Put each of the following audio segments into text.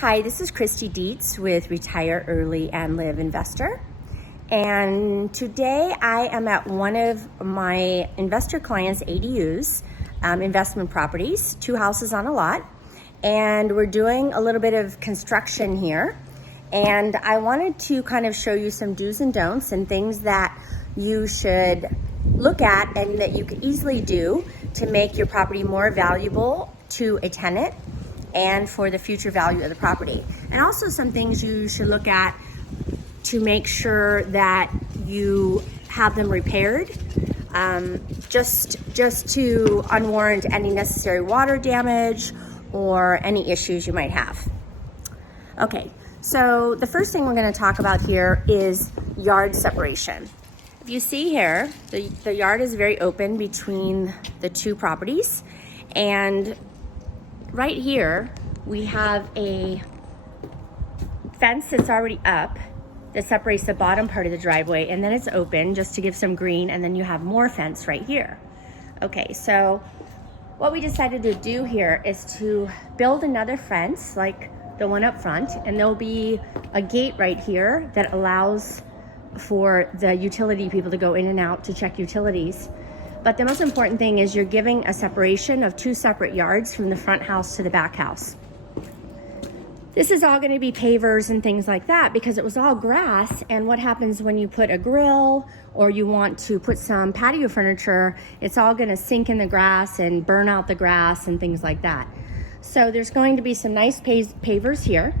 Hi, this is Kristi Dietz with Retire Early and Live Investor. And today I am at one of my investor clients' ADUs, investment properties, 2 houses on a lot. And we're doing a little bit of construction here. And I wanted to kind of show you some do's and don'ts and things that you should look at and that you can easily do to make your property more valuable to a tenant and for the future value of the property. And also some things you should look at to make sure that you have them repaired, just to unwarrant any necessary water damage or any issues you might have. Okay, so the first thing we're going to talk about here is yard separation. If you see here, the yard is very open between the 2 properties, and right here, we have a fence that's already up that separates the bottom part of the driveway, and then it's open just to give some green, and then you have more fence right here. Okay, so what we decided to do here is to build another fence like the one up front, and there'll be a gate right here that allows for the utility people to go in and out to check utilities. But the most important thing is you're giving a separation of 2 separate yards from the front house to the back house. This is all going to be pavers and things like that because it was all grass, and what happens when you put a grill or you want to put some patio furniture, it's all going to sink in the grass and burn out the grass and things like that. So there's going to be some nice pavers here,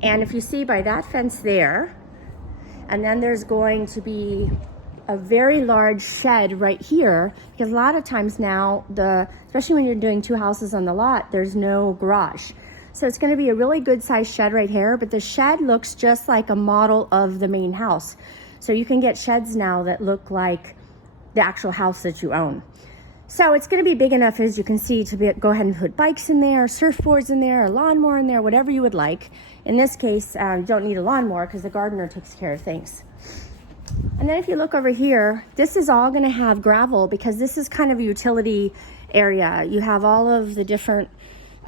and if you see by that fence there, and then there's going to be a very large shed right here, because a lot of times now, especially when you're doing 2 houses on the lot, there's no garage. So it's going to be a really good sized shed right here, but the shed looks just like a model of the main house. So you can get sheds now that look like the actual house that you own. So it's going to be big enough, as you can see, to go ahead and put bikes in there, surfboards in there, a lawnmower in there, whatever you would like. In this case, you don't need a lawnmower because the gardener takes care of things. And then if you look over here, this is all going to have gravel because this is kind of a utility area. You have all of the different,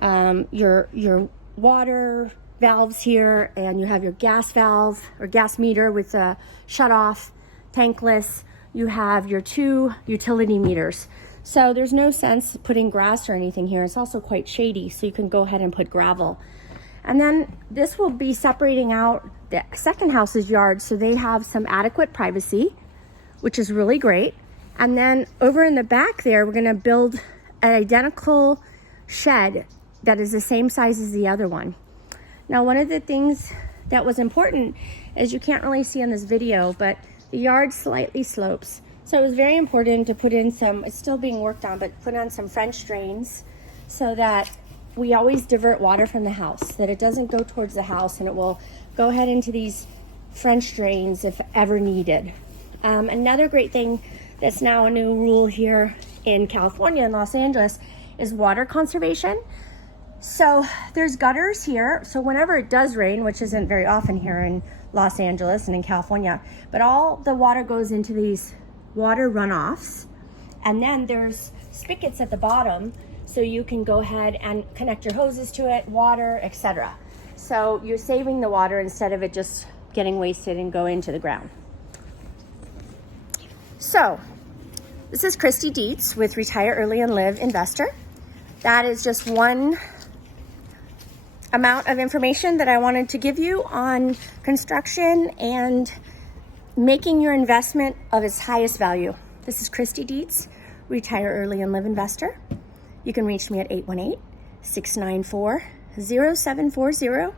your water valves here, and you have your gas valve or gas meter with a shut off, tankless. You have your 2 utility meters. So there's no sense putting grass or anything here. It's also quite shady, so you can go ahead and put gravel. And then this will be separating out the second house's yard, so they have some adequate privacy, which is really great. And then over in the back there, we're going to build an identical shed that is the same size as the other one. Now, one of the things that was important is you can't really see on this video, but the yard slightly slopes. So it was very important to put in some, it's still being worked on, but put on some French drains so that we always divert water from the house, that it doesn't go towards the house, and it will go ahead into these French drains if ever needed. Another great thing that's now a new rule here in California and Los Angeles is water conservation. So there's gutters here, so whenever it does rain, which isn't very often here in Los Angeles and in California, but all the water goes into these water runoffs, and then there's spigots at the bottom so you can go ahead and connect your hoses to it, water, etc. So you're saving the water instead of it just getting wasted and going into the ground. So this is Kristi Dietz with Retire Early and Live Investor. That is just one amount of information that I wanted to give you on construction and making your investment of its highest value. This is Kristi Dietz, Retire Early and Live Investor. You can reach me at 818-694-0740,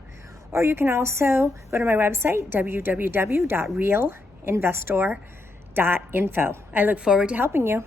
or you can also go to my website, www.realinvestor.info. I look forward to helping you.